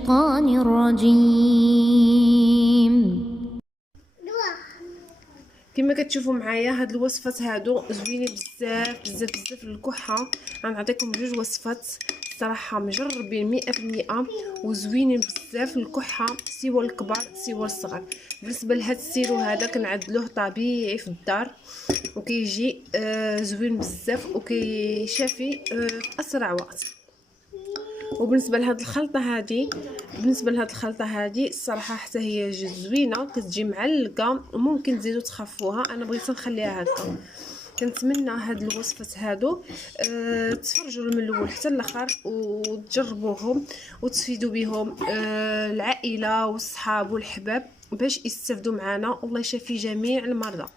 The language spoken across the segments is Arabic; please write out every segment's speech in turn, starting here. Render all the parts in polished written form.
الشيطان الرجيم. كما كتشوفوا معايا هاد الوصفات هادو زوينين بزاف بزاف بزاف للكحه. غنعطيكم جوج وصفات صراحه مجربين 100% وزوينين بزاف للكحه، سواء الكبار سواء الصغار. بالنسبه لهاد السيرو هذا كنعدلوه طبيعي في الدار وكيجي زوين بزاف وكيشافي في اسرع وقت. وبالنسبه لهاد الخلطه هذه الصراحه حتى هي زوينه، كتجي معلقه وممكن تزيدوا تخفوها. انا بغيت نخليها هكا. كنتمنى هاد الوصفات هادو تفرجوا من الاول حتى الاخر وتجربوهم وتفيدوا بهم العائله والصحاب والحباب باش يستافدوا معنا، والله يشافي جميع المرضى.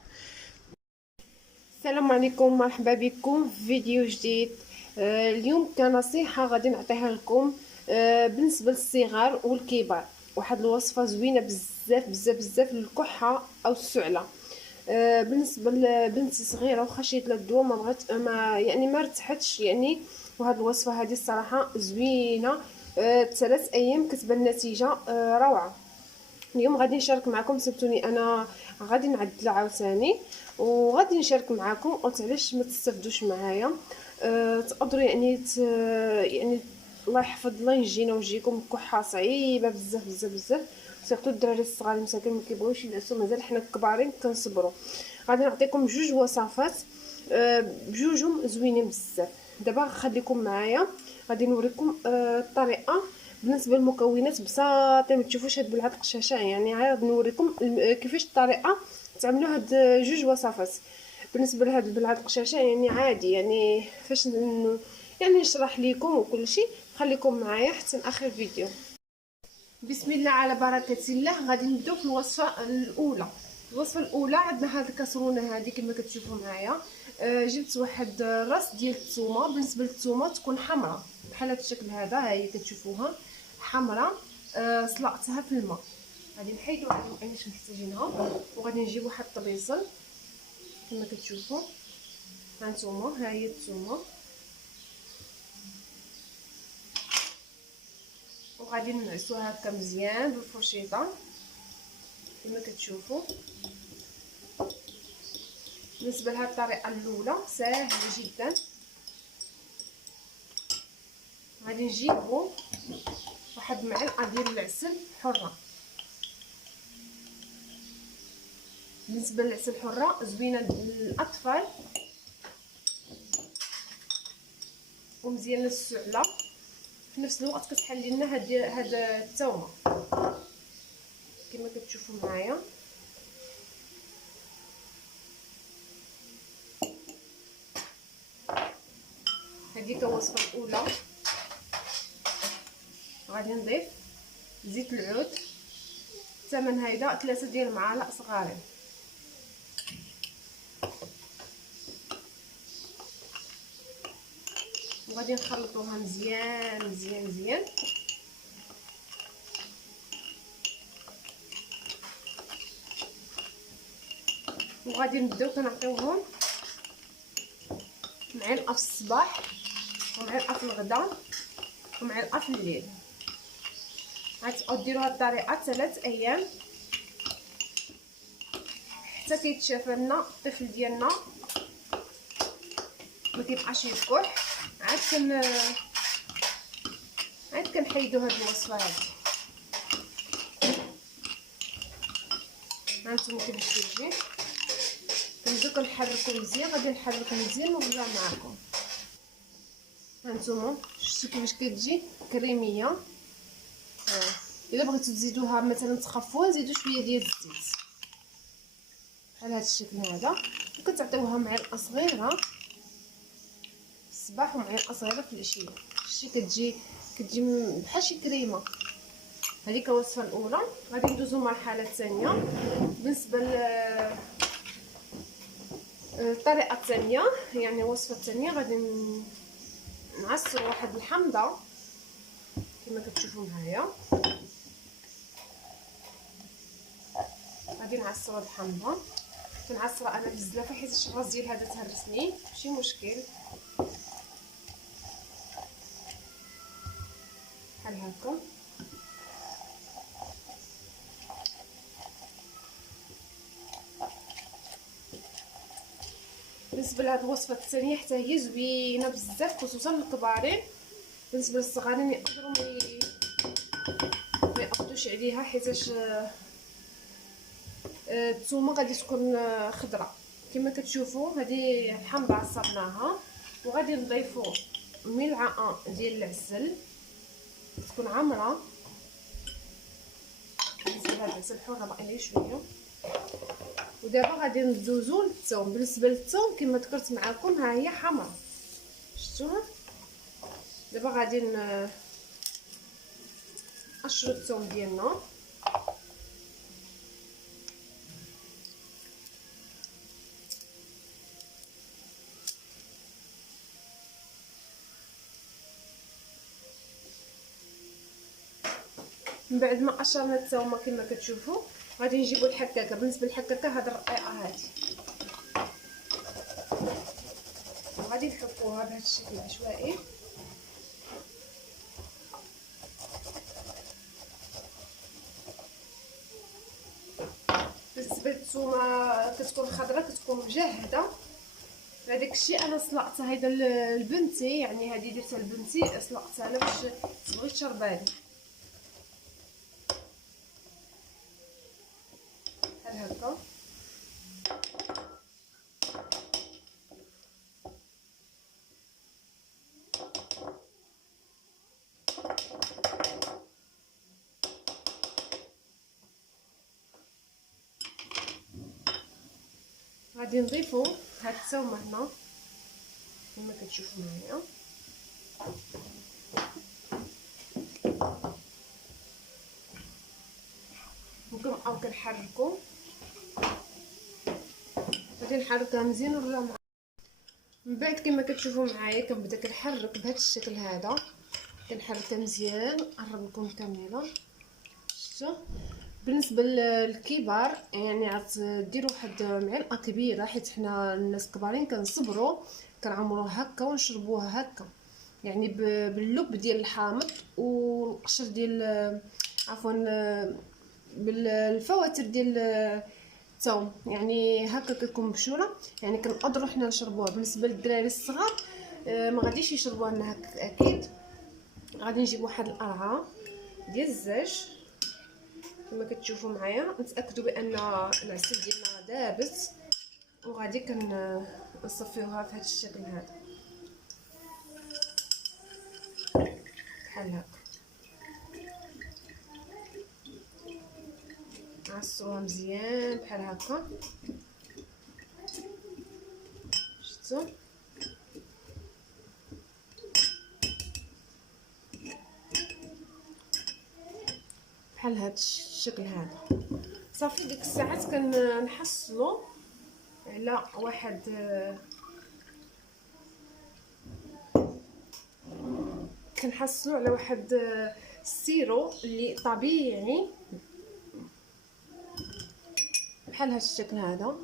السلام عليكم، مرحبا بكم في فيديو جديد. اليوم كنصيحه غادي نعطيها لكم بالنسبه للصغار والكبار. واحد الوصفه زوينه بزاف بزاف بزاف للكحه او السعله. بالنسبه لبنتي صغيره وخا شريت لها الدواء ما بغات ما ارتحتش يعني. وهاد الوصفه هذه الصراحه زوينه. 3 ايام كتبان النتيجه روعه. اليوم غادي نشارك معكم، سبتوني انا غادي نعدل عاوتاني وغادي نشارك معكم. قلت علاش ما تستافدوش معايا. تقدروا يعني الله يحفظ الله ينجينا ويجيكم. كحه صعيبه بزاف بزاف بزاف، سيرتو الدراري الصغار مساكن ما كيبغيوش ينعسوا، مازال حنا الكبارين كنصبروا. غادي نعطيكم جوج وصفات بجوجهم زوينين بزاف. دابا خليكم معايا غادي نوريكم الطريقه. بالنسبه للمكونات بساطين، ما تشوفوش هاد بالعاد قشاشه يعني. عاد نوريكم كيفاش الطريقه تعملوا هاد جوج وصفات. بالنسبه لهاد البلعاد قشاشه يعني عادي يعني فاش يعني نشرح لكم وكل شيء. خليكم معايا حتى اخر الفيديو. بسم الله على بركه الله. غادي نبداو في الوصفه الاولى. الوصفه الاولى عندنا هاد الكاسرونه هذه كما كتشوفوا معايا. جبت واحد راس ديال الثومه. بالنسبه للثومه تكون حمراء بحال هذا الشكل هذا، ها هي كتشوفوها حمراء. سلقتها في الماء. غادي نحيدو عليهم ايناش محتاجينها وغادي نجيب واحد الطبيصل كما كتشوفوا. هانتوما ها هي الثومه وغادي نعسوها هكا مزيان بالفرشيطه كما كتشوفوا. بالنسبه لهاد الطريقه الاولى ساهله جدا. غادي نجيبوا واحد معلقه ديال العسل حره. بالنسبه للعسل الحره زوينه للاطفال ومزيانه للسعله، في نفس الوقت كتحلي لنا هاد الثومه كما كتشوفوا معايا. هذيك الوصفه الاولى. غادي نضيف زيت العود الثمن هيدا 3 ديال المعالق صغارين. وغادي نخلطوها مزيان مزيان مزيان. وغادي نبداو كنعطيوهم معلقه في الصباح ومعلقه في الغدا ومعلقه في الليل. غتبقاو ديروا هاد الطريقه 3 ايام حتى كيتشافى لنا الطفل ديالنا ما كيبقاش يكح. عاد كنحيدوا هاد الوصفه هادي. هانتوما كيفاش كتجي. كنبداو كنحركو مزيان. غادي نحرك مزيان ونرجع معكم. هانتوما شفتوا كيفاش كتجي كريميه. الا بغيتو تزيدوها مثلا تخفوها زيدوا شويه ديال الزيت بحال هذا الشكل هذا. وكتعطيوها معلقه صغيره في الصباح ومعلقه صغيره في العشيه. شتي كتجي بحال شي كريمه. هذيك الوصفه الاولى. غادي ندوزو المرحله الثانيه. بالنسبه الطريقه الثانيه يعني الوصفه الثانيه غادي نعصر واحد الحامضه كما كتشوفوا معايا. غادي نعصر هاد الحامضه. كنعصر انا بزاف حيت الشراس ديال هذا تهرسني ماشي مشكل بحال هكا. بالنسبه لهاد الوصفه الثانيه حتى هي زوينه بزاف خصوصا للكبارين. بالنسبه للصغارين يقدروا ما يقضوش عليها حيتاش الثومه غادي تكون خضراء كما كتشوفوا. هذه الحمراء عصرناها وغادي نضيفوا ملعقه ديال العسل تكون عامره. بالنسبه لهذا العسل حره بقى شويه. ودابا غادي ندوزو للثوم. بالنسبه للثوم كما ذكرت معكم ها هي حمراء شفتوها. دابا غادي نقشرو الثوم ديالنا. من بعد ما قشرنا الثومه كما كتشوفوا غادي نجيبوا الحكاكه. بالنسبه للحكاكه هاد الرقيقه هادي وغادي نحطوها بهذا الشكل عشوائي. بالنسبه للثومه كتكون خضراء كتكون مجهده. هذاك الشيء انا سلقتها هيدا البنتي يعني هذه درتها البنتي سلقتها انا باش تبغي تشرباني بحال هكا. غادي نضيفو هاد الثومه هنا كما كتشوفوا معايا. ونبقاو كنحركو. غادي نحركها مزيان ونرجع معاكم. من بعد كما كتشوفوا معايا كنبدا كنحرك بهذا الشكل هذا. كنحركها مزيان نقرب لكم الكاميرا شفتوا. بالنسبه للكبار يعني غتديروا واحد معلقه كبيره حيت حنا الناس كبارين كنصبروا كنعمروها هكا ونشربوها هكا يعني باللب ديال الحامض والقشر ديال عفوا بالفواتر ديال الثوم يعني هكا كتكون مبشوره يعني كنقدروا حنا نشربوها. بالنسبه للدراري الصغار ما غاديش يشربوها لنا هكا اكيد. غادي نجيب واحد القرعه ديال الزاج كما كتشوفوا معايا. نتاكدوا بان العسل ديالنا دابت وغادي كنصفيوها في هذا الشكل هذا بحال هكا. عصروها مزيان بحال هكا شفتوا. بحال هذا الشكل هذا صافي. ديك الساعات كنحصلوا على واحد السيرو اللي طبيعي بحال هذا الشكل هذا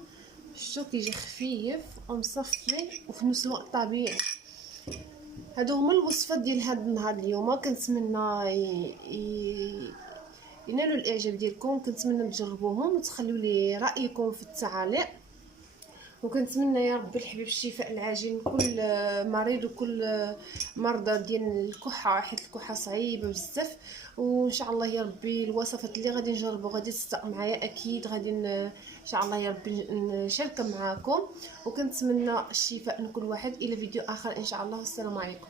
شفتوا كيجي خفيف ومصفي وفي نفس الوقت طبيعي. هادو هما الوصفات ديال هاد النهار اليوم. كنتمنى ينالوا الاعجاب ديالكم. كنتمنى تجربوهم وتخليوا لي رايكم في التعاليق. وكنتمنى يا ربي الحبيب الشفاء العاجل لكل مريض وكل مرضى ديال الكحه حيت الكحه صعيبه بزاف. وان شاء الله يا ربي الوصفات اللي غادي نجربو غادي تصدق معايا اكيد. غادي ان شاء الله يا ربي نشاركها معكم. وكنتمنى الشفاء لكل واحد. الى فيديو اخر ان شاء الله. والسلام عليكم.